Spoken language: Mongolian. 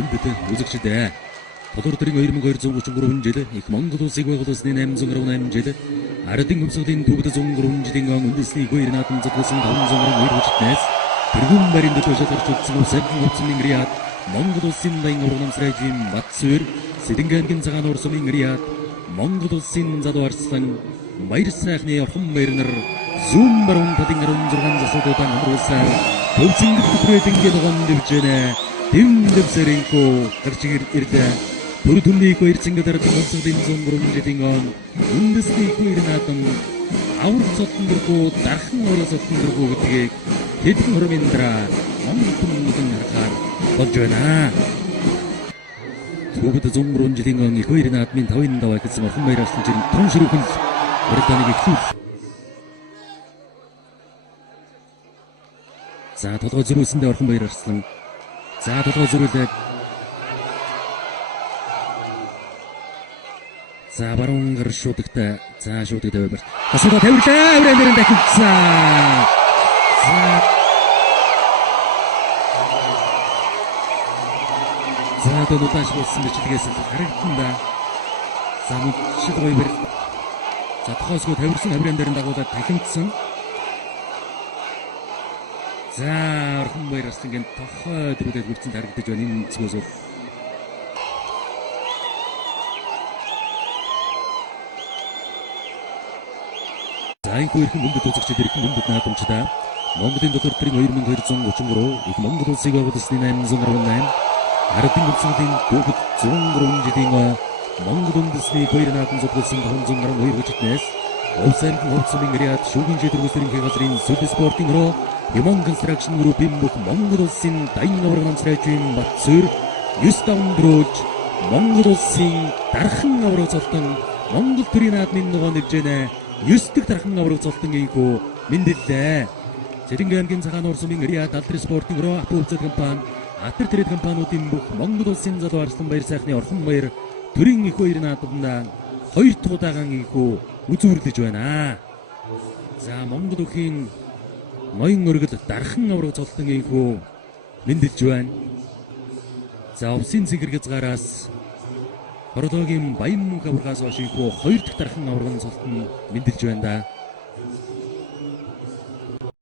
мөндөд үзэгчдээ Тодорхойлын 2233 жил их Монгол улсыг байгуулсны 818 жил Ардын хувьсгалын төвд 103 жилийн он үндэсний хоёр наадам зөвлөсөн 502 хүчтнээс тэргүүн барин дэвшиж орчуулсан усадын хувьсны риад Монгол улсын баян урамсрайжийн Батсуур Сэдэнгийн цагаан урсмын риад Монгол улсын залуу арслан баяр сайхны орхон баярнар зүүн баруун талын 16 засуудаа амруулсаар төвцөнгөд бүрээдингийн ногоон дэвжэнэ Дэвсэрэнко гарч ирлээ. Төрөдөлний хоёр цэнгэл ардын хувьсгалын 103 жилийн он үндэсний хоёр наадам авар цолтондөргөө дархан ороо цолтондөргөө гэдгийг хэдэн хорминдра Монгол харахаар болж байна. Төвд 103 жилийн он их хоёр наадмын 5-ын даваа гэсэн орхон баяр арслан жирийн тун ширүүхэн Британийг эхлүүл. За толгой зөрүүлсэндээ орхон баяр арслан за толгой зөрүүлээд за баруун гар шуудагтай за шуудагтай байр. Тасаа тавирлаа авралын дахицсан. За дөрөвдөж болсон бичлэгээс харагдсан да. За мөчид байр. За тохоосгоо тавирсан авралын дээр дагуулад талхимдсан. За орхон баяр арслангийн тохой дөрөвдөд хүрсэн харагдаж байна энэ цэгөөс. Айгүй их мөндөд үзэгчид ирэх мөндөд наадамчдаа Монголын Тодорхойлын 2233 их Монгол улсыг байгуулсны 818 Ардын хувьсгалын төвд 103 жилийн Монгол үндэсний хоёр наадам зөвлөсөн 512 хүчтнээс Улсын хувьсгалын риад шүүгийн жидэргүүсэрийн газрын сүлд спортын руу Human Construction Group-ийн бүх Монгол улсын дайны урамсрайжийн Батсуур 9 давмдрууж Монгол улсын дархан авраг золтон Монгол төрийн наадмын ногоон нэвжэнэ 9 дэх дархан авраг золтон ийхүү мэндэллээ. Сэдэнгийн аймгийн цагаан урсмын риад алдар спортын руу апуувцад компани Атар тэрэд компаниудын бүх Монгол улсын залуу арслан баяр сайхны орхон баяр төрийн их хоёр наадамнаа хоёр дахь удаагаан ийхүү үзүүрлэж байна. За Монгол өхийн ноён өргөл дархан авраг золтон ийхүү мэндэлж байна. За овсын цэгэр хязгаараас Хорологийн баян мөнх аврагаас хойш ийхүү хоёр дахь дархан аврагын золтон мэндэлж байна да.